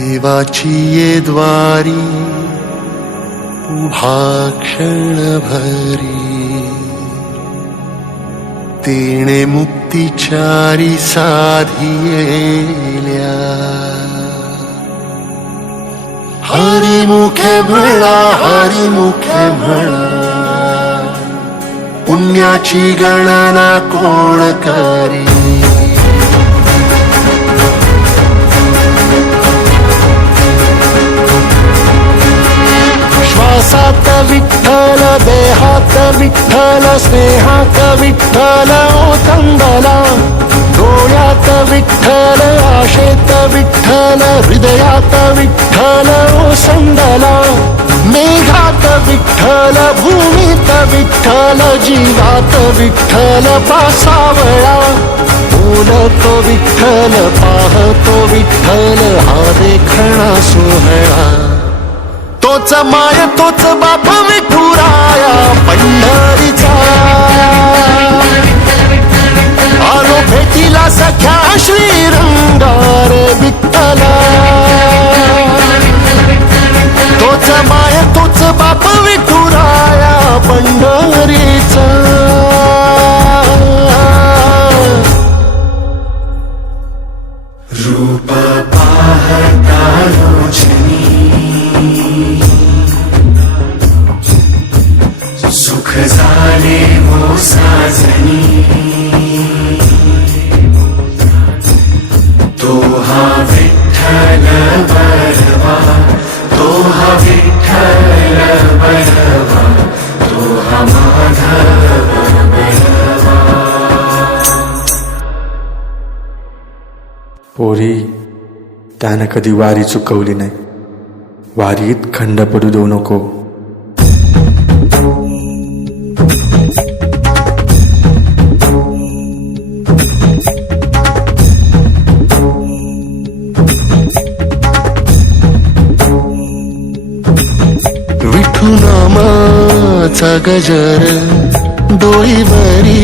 देवाची ये द्वारी उभा क्षणभरी तेणे मुक्तिचारी साधियेल्या हरिमुखे म्हणा हरिमुखे म्हणा पुण्याची गणना कोण करी श्वासात विठ्ठल देहात विठ्ठल स्नेहात विठ्ठल ओथंबला डोळ्यात विठ्ठल आशेत विठ्ठल हृदयात विठ्ठल ओसंडला मेघात विठ्ठल भूमीत विठ्ठल जीवात विठ्ठल पासावळा बोलतो विठ्ठल पाहतो विठ्ठल हा देखणा सोहळा तोच माय तोच बाप विठुराया पंढरीचा आलो भेटीला सख्या श्रीरंगार विठ्ठला तोच माय तोच बाप विठुराया पंढरीचा रूप पाहता लोचनी सुख झाले हो साजनी तो हा विठ्ठल बरवा तो हा विठ्ठल बरवा तो हा माधव बरवा पोरी त्यानं कधी वारी चुकवली नाही वारीत खंड पडू देऊ नको नामाचा गजर डोईवरी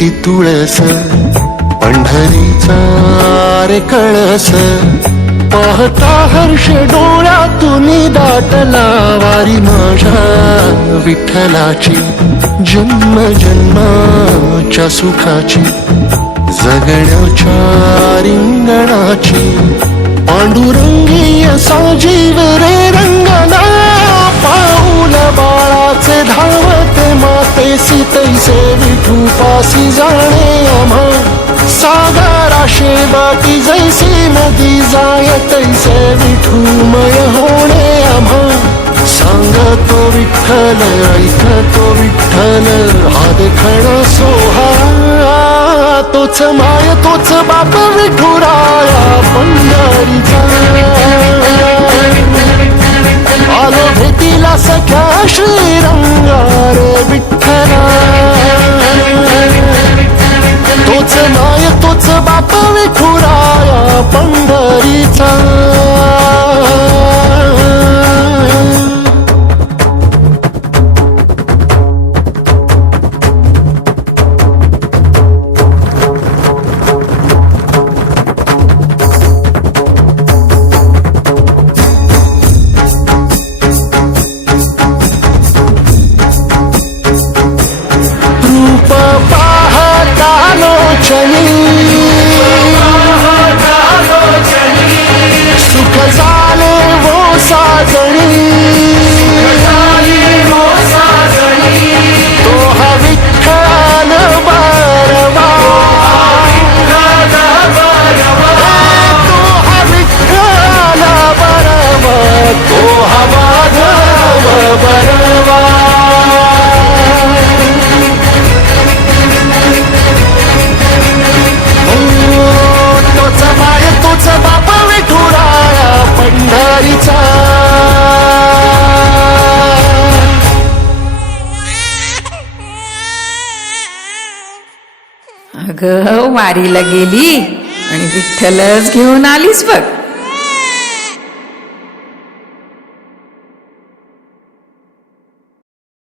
ती तुळस पंढरीचा रे कळस पाहता हर्ष डोळ्यातून दाटला वारी माझ्या विठ्ठलाची जन्म जन्माच्या सुखाची जगण्याच्या रिंगणाची पांडुरंगीय साजीव रे रंगना पाऊल बाळाचे धावते मातेसी तैसे विठू पासी जाणे आम्हा सागराशे बाटी जैसी नदी जाय तैसे विठूमय होणे आम्हा सांगतो विठ्ठल ऐकतो विठ्ठल हा देखणा सोहळा तोच माय तोच बाप विठुराया पंढरीचा आलो भेटीला सख्या श्रीरंगार विठ्ठला तोच माय तोच बाप विठुराया पंढरीचा सुख झाले वो साजणी तो हा विठ्ठल बरवा तो हा विठ्ठल बरवा तो हा माधव बरवा अगं वारीला गेली आणि विठ्ठलच घेऊन आलीस बघ.